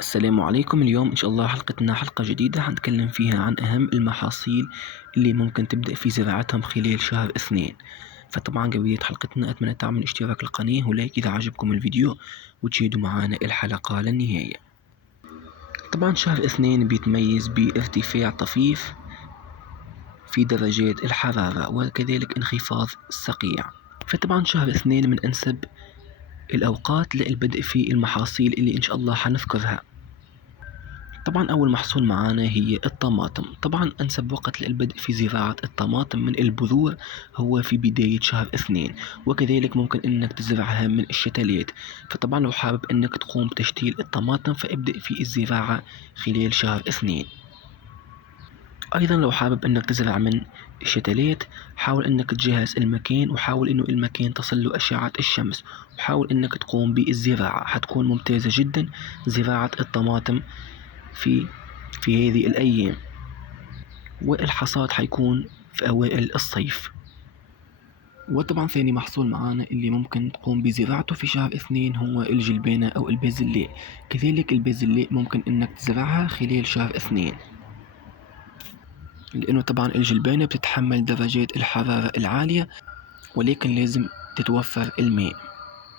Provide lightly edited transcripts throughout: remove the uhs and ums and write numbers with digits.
السلام عليكم. اليوم إن شاء الله حلقتنا حلقة جديدة حنتكلم فيها عن أهم المحاصيل اللي ممكن تبدأ في زراعتهم خلال شهر اثنين. فطبعا قبل بداية حلقتنا أتمنى تعملوا اشتراك القناة ولايك إذا عجبكم الفيديو وتشاهدوا معنا الحلقة للنهاية. طبعا شهر اثنين بيتميز بارتفاع طفيف في درجات الحرارة وكذلك انخفاض الصقيع، فطبعا شهر اثنين من أنسب الأوقات للبدء في المحاصيل اللي إن شاء الله حنذكرها. طبعا أول محصول معانا هي الطماطم. طبعا أنسب وقت للبدء في زراعة الطماطم من البذور هو في بداية شهر اثنين، وكذلك ممكن أنك تزرعها من الشتلات. فطبعا لو حابب أنك تقوم بتشتيل الطماطم فابدأ في الزراعة خلال شهر اثنين. أيضا لو حابب أنك تزرع من الشتلات حاول أنك تجهز المكان وحاول أنه المكان تصل له أشعة الشمس، وحاول أنك تقوم بالزراعة، حتكون ممتازة جدا زراعة الطماطم في هذه الأيام، والحصاد حيكون في أوائل الصيف. وطبعا ثاني محصول معانا اللي ممكن تقوم بزراعته في شهر اثنين هو الجلبانة أو البازلاء. كذلك البازلاء ممكن أنك تزرعها خلال شهر اثنين، لأنه طبعا الجلبانة بتتحمل درجات الحرارة العالية ولكن لازم تتوفر الماء.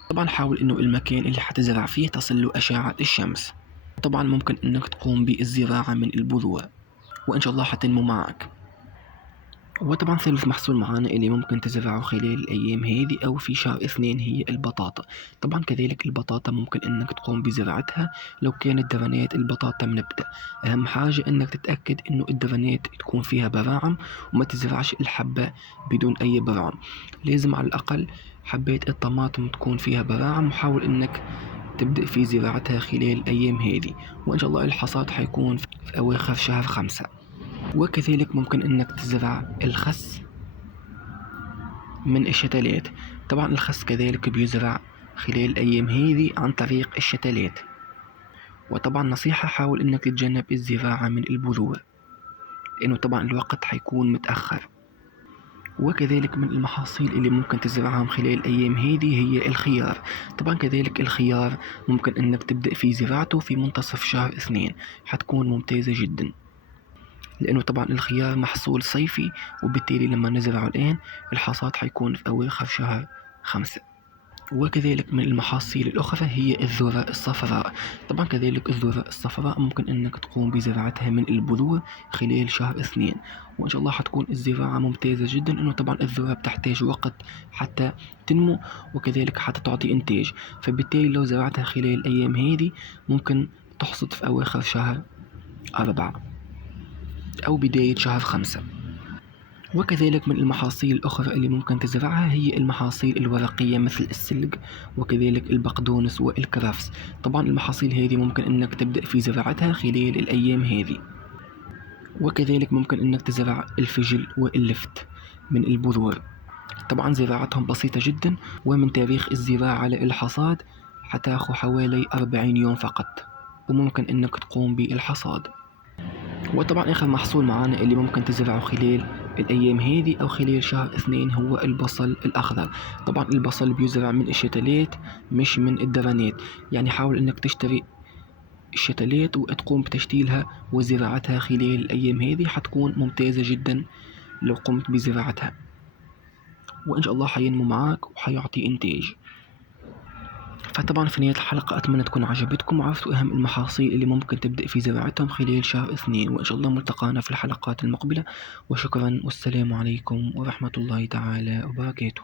طبعا حاول أنه المكان اللي حتزرع فيه تصل له أشعة الشمس. طبعا ممكن أنك تقوم بالزراعة من البذور وإن شاء الله حتنمو معك. وطبعا ثالث محصول معانا اللي ممكن تزرعه خلال الأيام هذه أو في شهر اثنين هي البطاطا. طبعا كذلك البطاطا ممكن أنك تقوم بزراعتها لو كانت درنات البطاطا منبتة. أهم حاجة أنك تتأكد أنه الدرنات تكون فيها براعم وما تزرعش الحبة بدون أي براعم. لازم على الأقل حبات الطماطم تكون فيها براعم، وحاول أنك تبدأ في زراعتها خلال الأيام هذه، وإن شاء الله الحصاد حيكون في أواخر شهر 5. وكذلك ممكن أنك تزرع الخس من الشتلات. طبعا الخس كذلك بيزرع خلال الأيام هذه عن طريق الشتلات. وطبعا نصيحة حاول أنك تتجنب الزراعة من البذور لأنه طبعا الوقت حيكون متأخر. وكذلك من المحاصيل اللي ممكن تزرعهم خلال الأيام هذه هي الخيار. طبعا كذلك الخيار ممكن أنك تبدأ في زراعته في منتصف شهر اثنين، حتكون ممتازة جدا لأنه طبعا الخيار محصول صيفي، وبالتالي لما نزرعه الآن الحصاد حيكون في أواخر شهر 5. وكذلك من المحاصيل الأخرى هي الذرة الصفراء. طبعا كذلك الذرة الصفراء ممكن أنك تقوم بزراعتها من البذور خلال شهر اثنين، وإن شاء الله حتكون الزراعة ممتازة جدا لأنه طبعا الذرة بتحتاج وقت حتى تنمو وكذلك حتى تعطي إنتاج. فبالتالي لو زرعتها خلال الأيام هذه ممكن تحصد في أواخر شهر 4 أو بداية شهر 5. وكذلك من المحاصيل الأخرى اللي ممكن تزرعها هي المحاصيل الورقية مثل السلق وكذلك البقدونس والكرفس. طبعا المحاصيل هذه ممكن أنك تبدأ في زراعتها خلال الأيام هذه. وكذلك ممكن أنك تزرع الفجل واللفت من البذور. طبعا زراعتهم بسيطة جدا، ومن تاريخ الزراعة للحصاد حتاخذ حوالي 40 يوم فقط، وممكن أنك تقوم بالحصاد. وطبعا آخر محصول معانا اللي ممكن تزرعه خلال الأيام هذه أو خلال شهر اثنين هو البصل الأخضر. طبعا البصل بيزرع من الشتلات مش من الدرنات، يعني حاول أنك تشتري الشتلات وتقوم بتشتيلها وزراعتها خلال الأيام هذه، حتكون ممتازة جدا لو قمت بزراعتها، وإن شاء الله حينمو معاك وحيعطي إنتاج. فطبعا في نهاية الحلقة أتمنى تكون عجبتكم وعرفتوا أهم المحاصيل اللي ممكن تبدأ في زراعتهم خلال شهر اثنين، وإن شاء الله ملتقانا في الحلقات المقبلة. وشكرا والسلام عليكم ورحمة الله تعالى وبركاته.